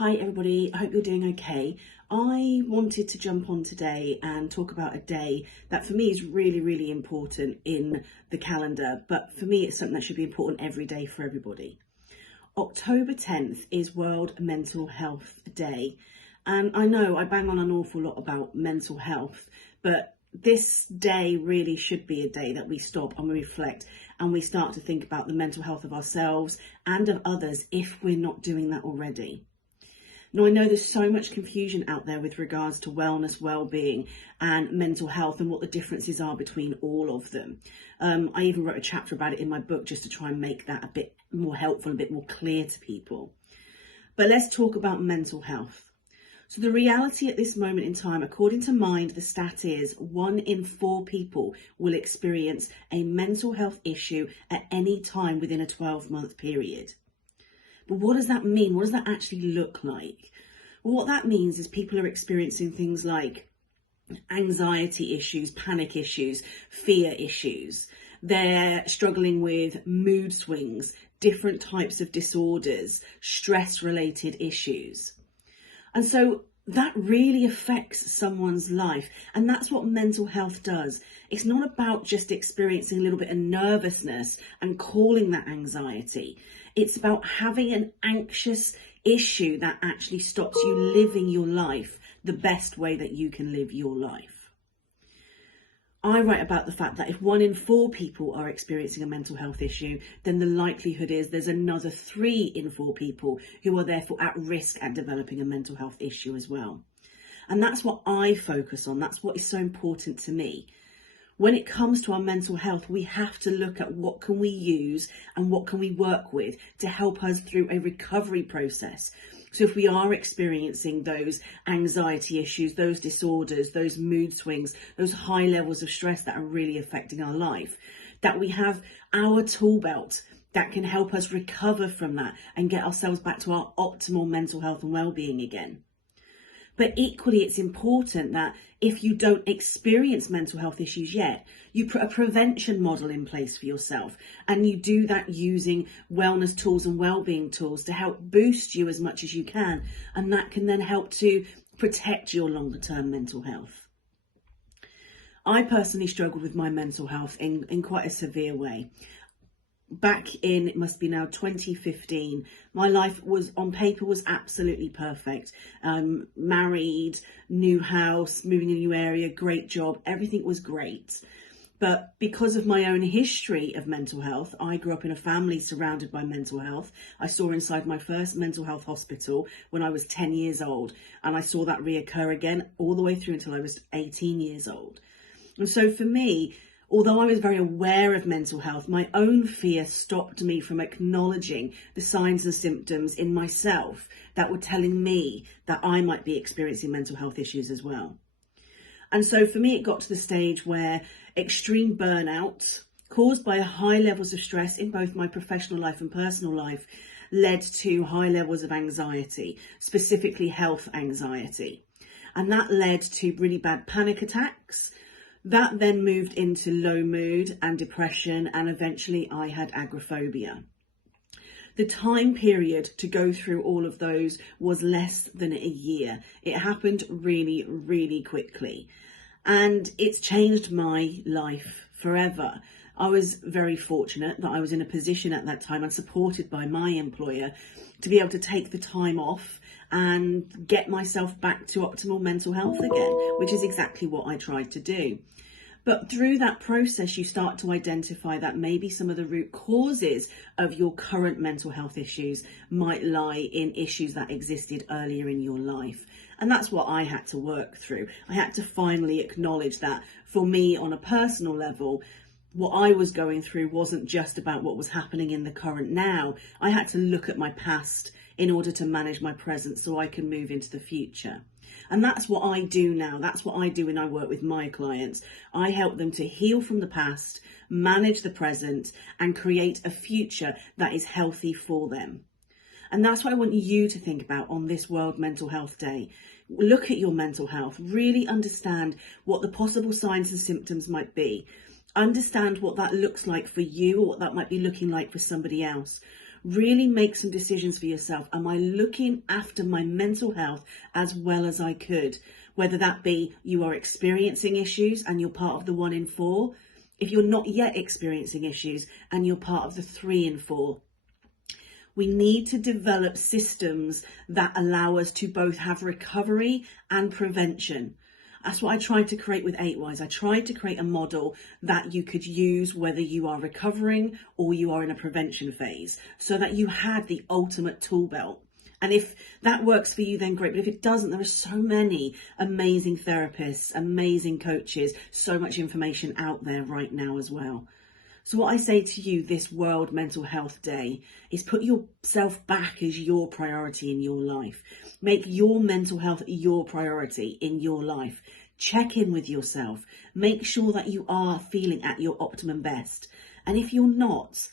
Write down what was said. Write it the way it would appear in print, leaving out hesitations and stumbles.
Hi everybody, I hope you're doing okay. I wanted to jump on today and talk about a day that for me is really important in the calendar, but for me it's something that should be important every day for everybody. October 10th is World Mental Health Day, and I know I bang on an awful lot about mental health, but this day really should be a day that we stop and we reflect and we start to think about the mental health of ourselves and of others if we're not doing that already. Now, I know there's so much confusion out there with regards to wellness, well-being and mental health and what the differences are between all of them. I even wrote a chapter about it in my book just to try and make that a bit more helpful, a bit more clear to people. But let's talk about mental health. So the reality at this moment in time, according to Mind, the stat is 1 in 4 people will experience a mental health issue at any time within a 12-month period. But what does that mean? What does that actually look like? Well, what that means is people are experiencing things like anxiety issues, panic issues, fear issues. They're struggling with mood swings, different types of disorders, stress-related issues. And so that really affects someone's life. And that's what mental health does. It's not about just experiencing a little bit of nervousness and calling that anxiety. It's about having an anxious issue that actually stops you living your life the best way that you can live your life. I write about the fact that if 1 in 4 people are experiencing a mental health issue, then the likelihood is there's another 3 in 4 people who are therefore at risk at developing a mental health issue as well. And that's what I focus on. That's what is so important to me. When it comes to our mental health, we have to look at what can we use and what can we work with to help us through a recovery process. So if we are experiencing those anxiety issues, those disorders, those mood swings, those high levels of stress that are really affecting our life, that we have our tool belt that can help us recover from that and get ourselves back to our optimal mental health and well-being again. But equally, it's important that if you don't experience mental health issues yet, you put a prevention model in place for yourself. And you do that using wellness tools and wellbeing tools to help boost you as much as you can. And that can then help to protect your longer term mental health. I personally struggled with my mental health in quite a severe way. Back in, it must be now 2015, my life was on paper was absolutely perfect. Married, new house, moving to a new area, great job, everything was great. But because of my own history of mental health, I grew up in a family surrounded by mental health. I saw inside my first mental health hospital when I was 10 years old, and I saw that reoccur again all the way through until I was 18 years old. And so for me, although I was very aware of mental health, my own fear stopped me from acknowledging the signs and symptoms in myself that were telling me that I might be experiencing mental health issues as well. And so for me, it got to the stage where extreme burnout caused by high levels of stress in both my professional life and personal life led to high levels of anxiety, specifically health anxiety. And that led to really bad panic attacks. That then moved into low mood and depression, and eventually I had agoraphobia. The time period to go through all of those was less than a year. It happened really quickly, and it's changed my life forever. I was very fortunate that I was in a position at that time and supported by my employer to be able to take the time off and get myself back to optimal mental health again, which is exactly what I tried to do. But through that process, you start to identify that maybe some of the root causes of your current mental health issues might lie in issues that existed earlier in your life. And that's what I had to work through. I had to finally acknowledge that for me on a personal level, what I was going through wasn't just about what was happening in the current now. I had to look at my past in order to manage my present so I can move into the future. And that's what I do now. That's what I do when I work with my clients. I help them to heal from the past, manage the present, and create a future that is healthy for them. And that's what I want you to think about on this World Mental Health Day. Look at your mental health, really understand what the possible signs and symptoms might be. Understand what that looks like for you or what that might be looking like for somebody else. Really make some decisions for yourself. Am I looking after my mental health as well as I could? Whether that be you are experiencing issues and you're part of the 1 in 4, if you're not yet experiencing issues and you're part of the 3 in 4. We need to develop systems that allow us to both have recovery and prevention. That's what I tried to create with 8Wise. I tried to create a model that you could use whether you are recovering or you are in a prevention phase, so that you had the ultimate tool belt. And if that works for you, then great. But if it doesn't, there are so many amazing therapists, amazing coaches, so much information out there right now as well. So what I say to you this World Mental Health Day is put yourself back as your priority in your life. Make your mental health your priority in your life. Check in with yourself. Make sure that you are feeling at your optimum best. And if you're not,